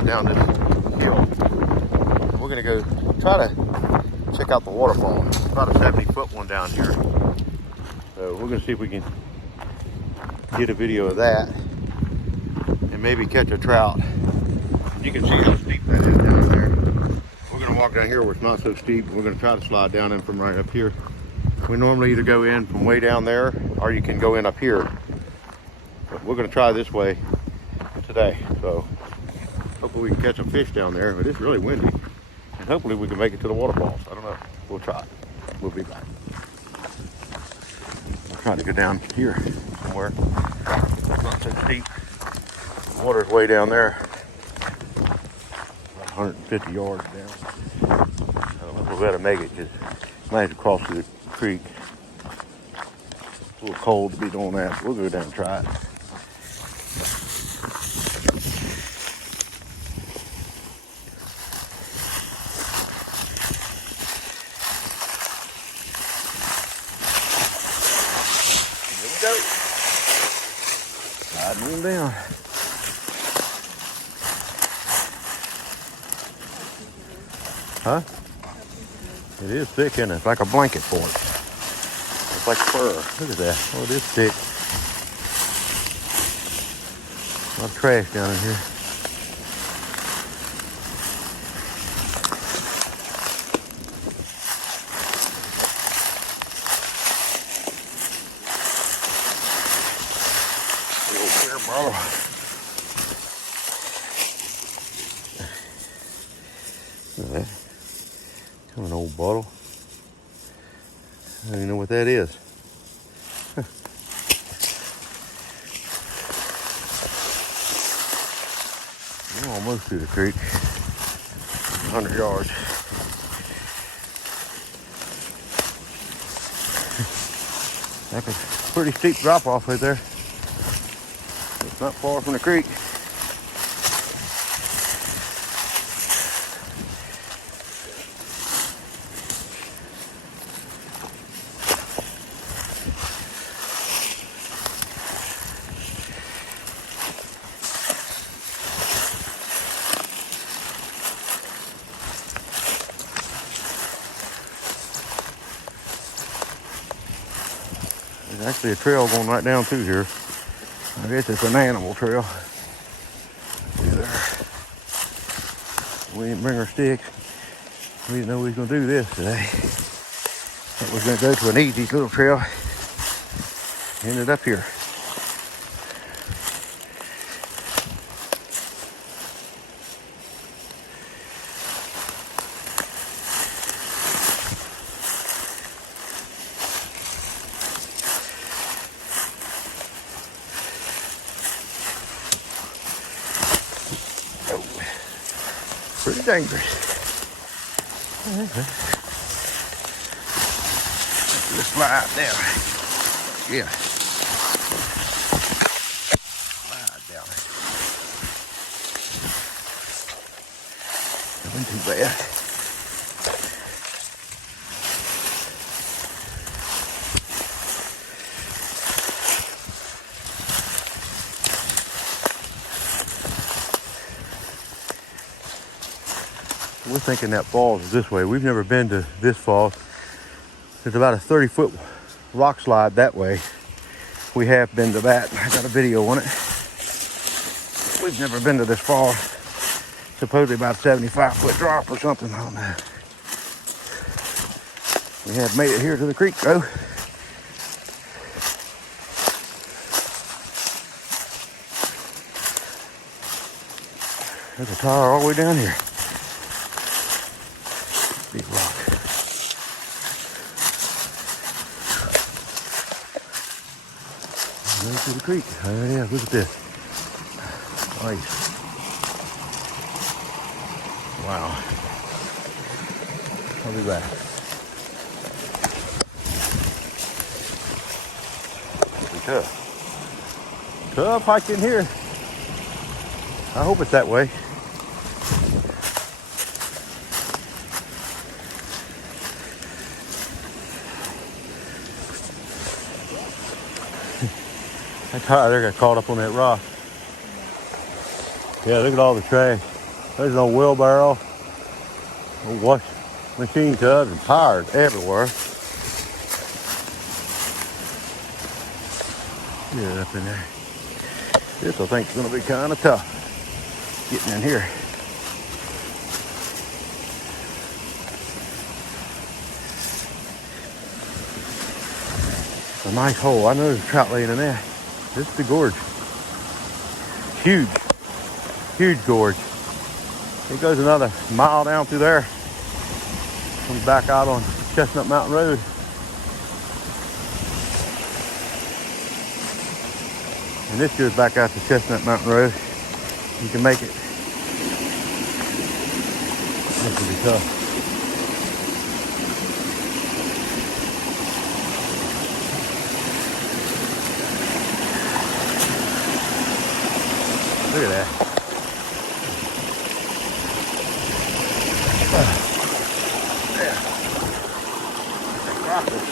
slide down this hill. We're gonna go try to check out the waterfall. It's about a 70-foot one down here. So we're gonna see if we can get a video of that and maybe catch a trout. You can see how steep that is down there. We're gonna walk down here where it's not so steep. We're gonna try to slide down in from right up here. We normally either go in from way down there or you can go in up here. But we're gonna try this way today. So hopefully we can catch some fish down there, but it's really windy. And hopefully we can make it to the waterfalls. I don't know, we'll try. We'll be back. I'm trying to go down here somewhere. It's not so steep. The water's way down there. 150 yards down. I don't know if we better make it because I might have to cross through the creek. It's a little cold to be doing that, but we'll go down and try it. Here we go. Sliding on down. Huh? It is thick, isn't it? It's like a blanket for it. It's like fur. Look at that. Oh, it is thick. A lot of trash down in here. Big old bear bottle. Look at that. Kind of an old bottle. I don't even know what that is. We're almost through the creek. 100 yards. That's a pretty steep drop off right there. It's not far from the creek. There's actually a trail going right down through here. I guess it's an animal trail. See there. We didn't bring our sticks. We didn't know we was going to do this today. Thought we was going to go to an easy little trail. Ended up here. Pretty dangerous. Let's slide down. Yeah. Slide down. Nothing too bad. We're thinking that falls is this way. We've never been to this falls. There's about a 30-foot rock slide that way. We have been to that. I got a video on it. We've never been to this fall. Supposedly about a 75-foot drop or something. I don't know. We have made it here to the creek though. There's a tire all the way down here. Big rock. Right to the creek. Oh yeah, look at this. Nice. Wow. I'll be back. Pretty tough. Tough hiking here. I hope it's that way. That tire there got caught up on that rock. Yeah, look at all the trash. There's no wheelbarrow, no wash machine tubs and tires everywhere. Yeah, up in there. This I think is going to be kind of tough getting in here. A nice hole. I know there's a trout laying in there. This is the gorge. Huge, huge gorge. It goes another mile down through there. Comes back out on Chestnut Mountain Road. And this goes back out to Chestnut Mountain Road. You can make it. This will be tough. Look at that.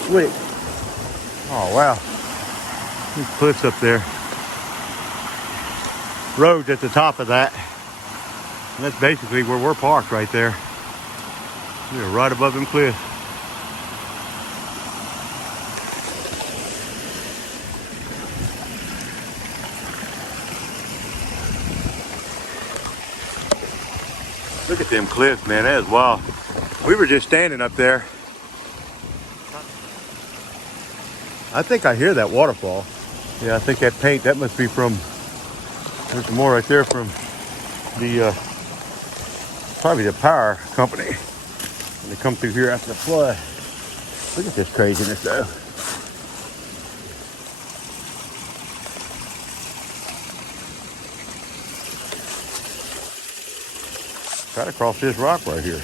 Slick. Oh wow. These cliffs up there. Road's at the top of that. And that's basically where we're parked right there. We're right above them cliffs. Look at them cliffs, man. That is wild. We were just standing up there. I think I hear that waterfall. Yeah, I think that paint, that must be from, there's some more right there from the, probably the power company. When they come through here after the flood. Look at this craziness though. Try to cross this rock right here.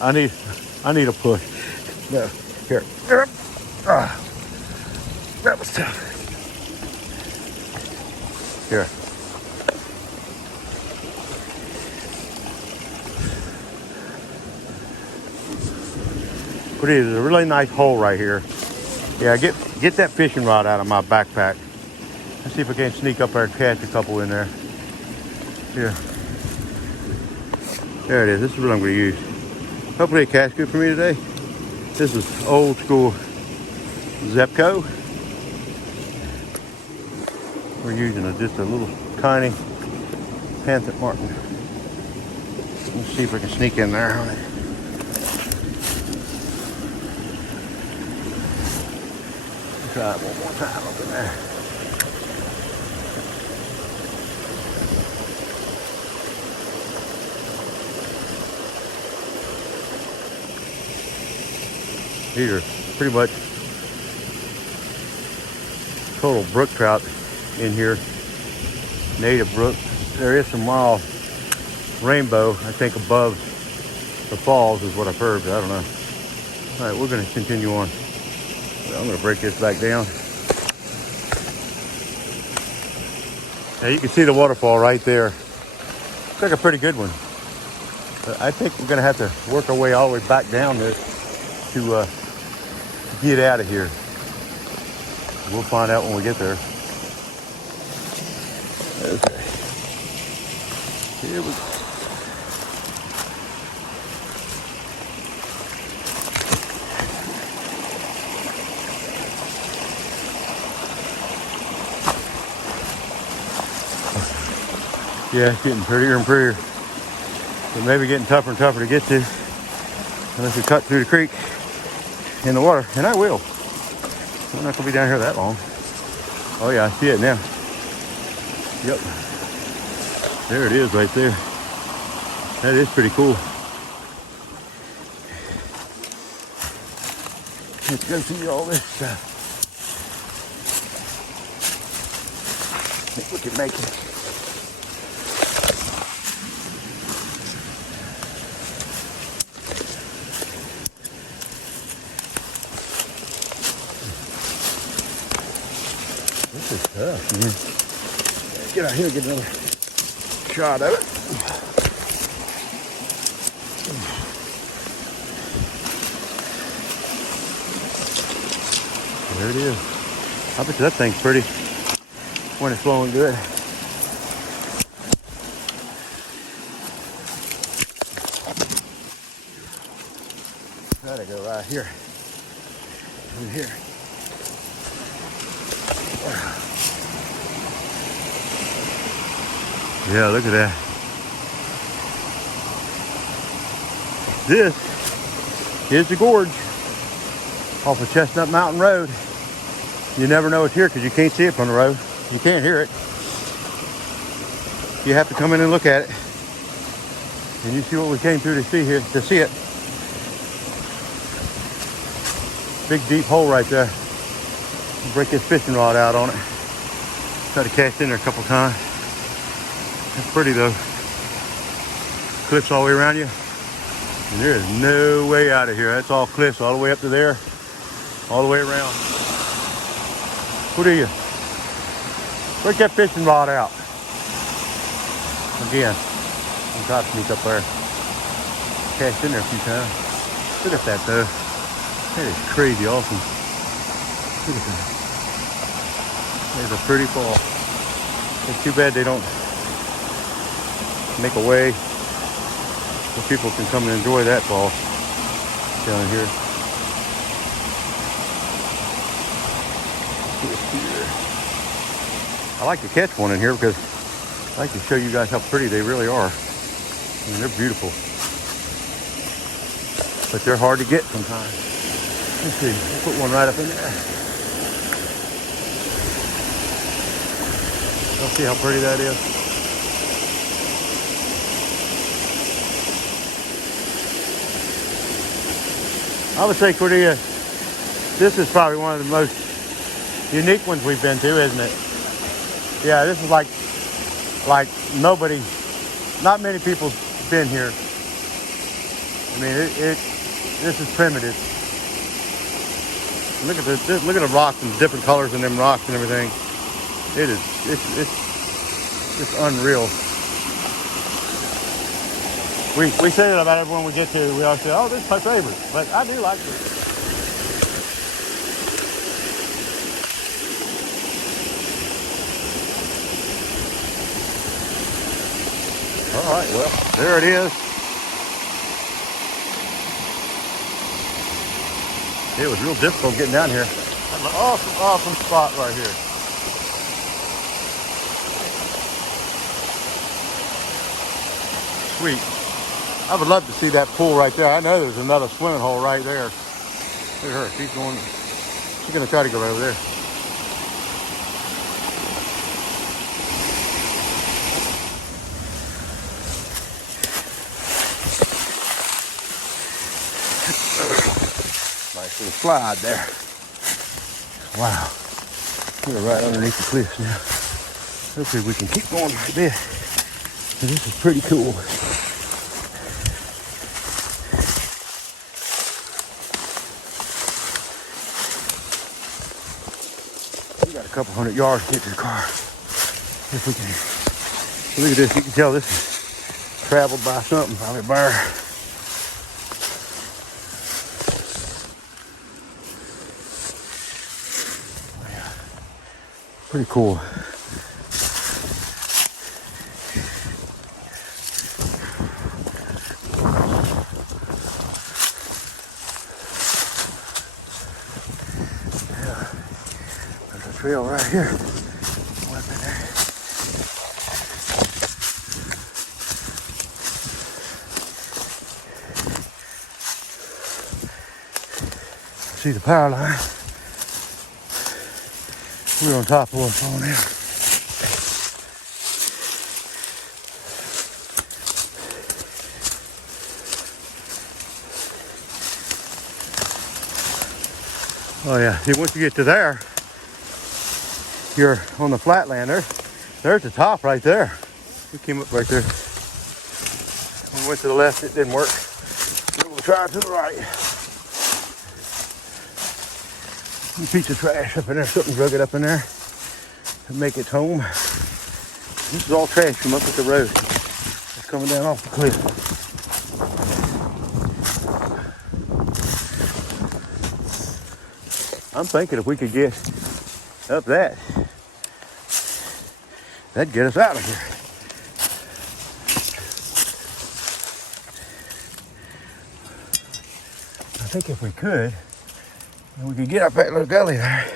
I need a push. No, here. That was tough. Here. But it is a really nice hole right here. Yeah, get that fishing rod out of my backpack. Let's see if I can sneak up there and catch a couple in there. Here. There it is. This is what I'm going to use. Hopefully it casts good for me today. This is old school Zepco. We're using just a little tiny Panther Martin. Let's see if we can sneak in there on it. Try it one more time up in there. These are pretty much total brook trout in here. Native brook. There is some wild rainbow, I think, above the falls is what I've heard, but I don't know. All right, we're going to continue on. I'm going to break this back down. Now you can see the waterfall right there. Looks like a pretty good one. But I think we're going to have to work our way all the way back down there to get out of here. We'll find out when we get there. Okay. Here we go. Yeah, it's getting prettier and prettier. But maybe getting tougher and tougher to get to unless we cut through the creek in the water. And I will. I'm not going to be down here that long. Oh yeah, I see it now. Yep. There it is right there. That is pretty cool. Let's go see all this stuff. I think we can make it. This is tough, man. Let's get out here and get another shot of it. There it is. I bet that thing's pretty when it's flowing good. Gotta go right here. In here. Yeah, look at that. This is the gorge off of Chestnut Mountain Road. You never know it's here because you can't see it from the road. You can't hear it. You have to come in and look at it. And you see what we came through to see here, to see it. Big deep hole right there. Break this fishing rod out on it. Try to cast in there a couple times. It's pretty though. Cliffs all the way around you. And there is no way out of here. That's all cliffs all the way up to there. All the way around. What are you? Break that fishing rod out. Again. I'm trying to sneak up there. Cast in there a few times. Look at that though. That is crazy awesome. Look at that. There's a pretty fall. It's too bad they don't make a way so people can come and enjoy that fall down here. I like to catch one in here because I like to show you guys how pretty they really are. I mean, they're beautiful. But they're hard to get sometimes. Let's see, we'll put one right up in there. You'll see how pretty that is. I would say, Cordelia, this is probably one of the most unique ones we've been to, isn't it? Yeah, this is like nobody, not many people's been here. I mean, this is primitive. Look at this, look at the rocks and different colors in them rocks and everything. It's just unreal. We say that about everyone we get to. We always say, oh, this is my favorite. But I do like this. All right, well, there it is. It was real difficult getting down here. That's an awesome, awesome spot right here. Sweet. I would love to see that pool right there. I know there's another swimming hole right there. Look at her. She's going to try to go over there. Nice little slide there. Wow. We're right underneath the cliffs now. Hopefully we can keep going like this. This is pretty cool. We got a couple hundred yards to get to the car. If we can. Look at this. You can tell this is traveled by something, probably a bear. Pretty cool. Yeah, there's a trail right here. Up in there. See the power line. We're on top of what's on there. Oh yeah, see, once you get to there, you're on the flatland there. There's the top right there. We came up right there. We went to the left, it didn't work. We'll try to the right. A piece of trash up in there, something drug it up in there to make its home. This is all trash from up at the road. It's coming down off the cliff. I'm thinking if we could get up that'd get us out of here. think if we could, then we could get up that little gully there.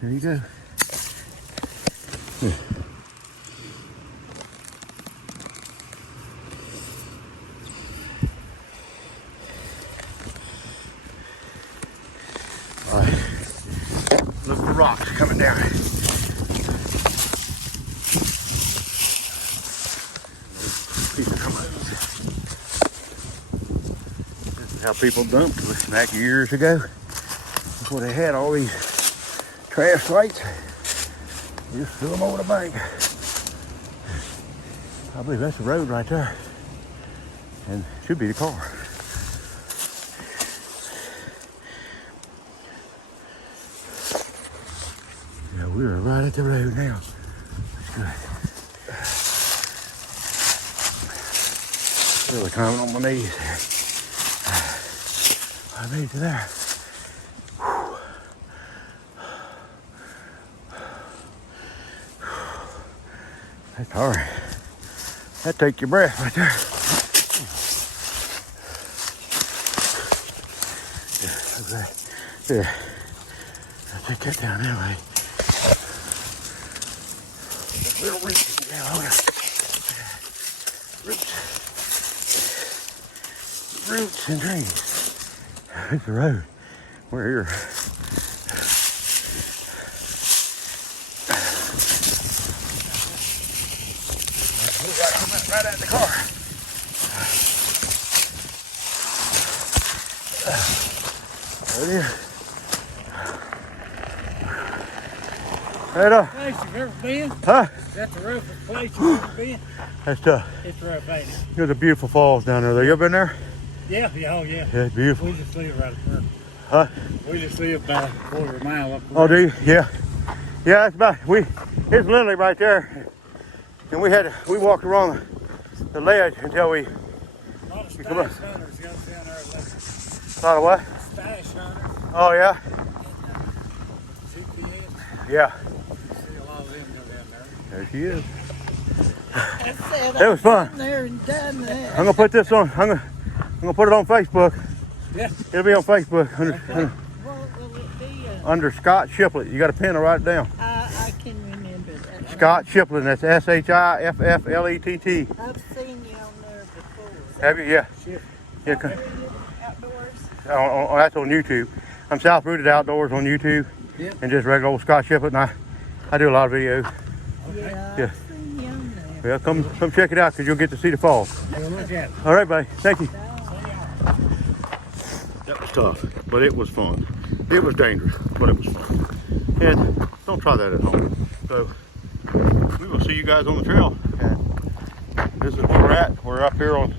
There you go. Yeah. All right. Look for rocks coming down. This is how people dumped back years ago. Before they had all these trash lights. Just threw them over the bank. I believe that's the road right there. And it should be the car. Yeah, we're right at the road now. That's good. Really climbing on my knees. I made it to there. That's hard. That take your breath right there. Yeah. I'll take that down that way. Little roots. Yeah, hold on. Roots and trees. It's the road. We're here. Right out the car. There it is. Right up. Place you've ever been? Huh? That's the roughest place you've ever been. That's tough. It's rough, ain't it? There's a beautiful falls down there. You ever been there? Yeah, oh yeah. Yeah, it's beautiful. We just live right up there. Huh? We just live about a quarter of a mile up the Oh, road. do you? Yeah. Yeah, it's literally right there. And we walked around the ledge until we A lot of stash come up. hunters goes down there. A lot of what? Stash hunters. Oh, yeah? GPS. Yeah. You see a lot of them go down there. There she is. I said That was fun. I've been there and done that. I'm gonna put this on. I'm gonna put it on Facebook. Yeah. It'll be on Facebook What will it be? under Scott Shiplett. You got a pen to write it down. I can remember that. Scott Shiplett. That's SHIFFLETT. I've seen you on there before. Have you? Yeah. Shit. Yeah. Outdoors. That's on YouTube. I'm South Rooted Outdoors on YouTube. Yep. And just regular old Scott Shiplett, and I do a lot of videos. Yeah, Yeah. I've seen you on there. Well, come check it out because you'll get to see the falls. Have a look at it. All right, buddy. Thank you. See y'all. That was tough, but it was fun. It was dangerous, but it was fun. And don't try that at home. So we will see you guys on the trail. And this is where we're at. We're up here on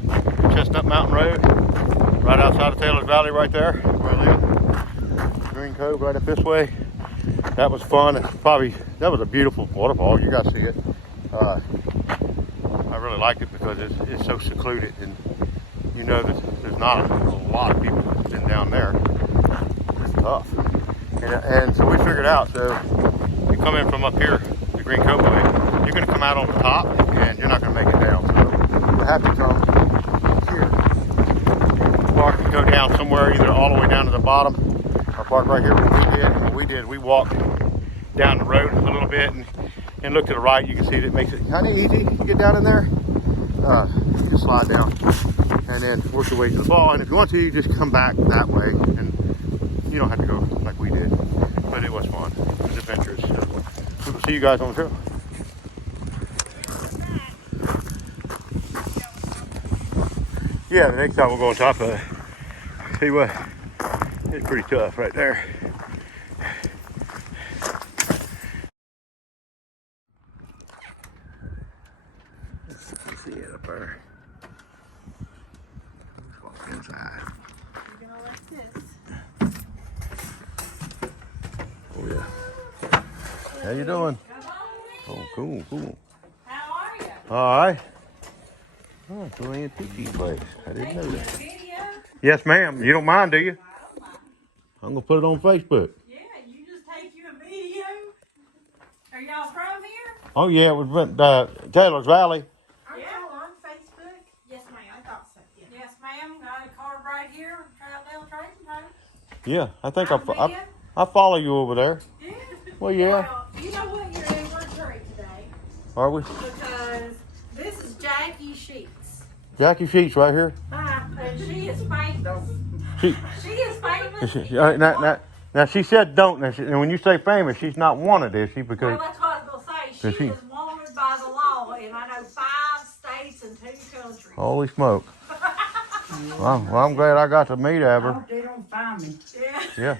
Chestnut Mountain Road, right outside of Taylors Valley right there, where I live. Green Cove right up this way. That was fun. And that was a beautiful waterfall. You guys see it. I really liked it because it's so secluded, and you know that there's not a lot of people that's been down there. It's tough. And so we figured out, so you come in from up here, the Green Cove way, you're going to come out on the top, and you're not going to make it down. So we'll have to come here, park and go down somewhere, either all the way down to the bottom, or park right here where we did. We walked down the road a little bit and look to the right. You can see that it makes it kind of easy to get down in there. You just slide down and then work your way to the fall. And if you want to, you just come back that way, and you don't have to go like we did. But it was fun. It was adventurous. So we will see you guys on the trail. Yeah, the next time we'll go on top of it. See what? It's pretty tough right there. Let's see it up there. Let's walk inside. You're gonna like this. Oh yeah. How you doing? Oh, cool. How are you? All right. Oh, it's an antique place. I didn't know that. Video? Yes, ma'am. You don't mind, do you? I'm gonna put it on Facebook. Yeah, you just take you a video. Are y'all from here? Oh yeah, it was Taylors Valley. Yeah. Yeah, I think I'm in. I follow you over there. Yeah. Well, yeah. Well, you know what? You're in for a treat today Are we? because this is Jackie Sheets. Jackie Sheets right here. And she is famous. She, She is famous. now she said don't. And when you say famous, she's not wanted, is she? Because Well, that's what I was going to say. She is wanted by the law in, I know, 5 states and 2 countries. holy smoke. Well, I'm glad I got to meet I Abby. hope they don't find me. Yeah. Yeah.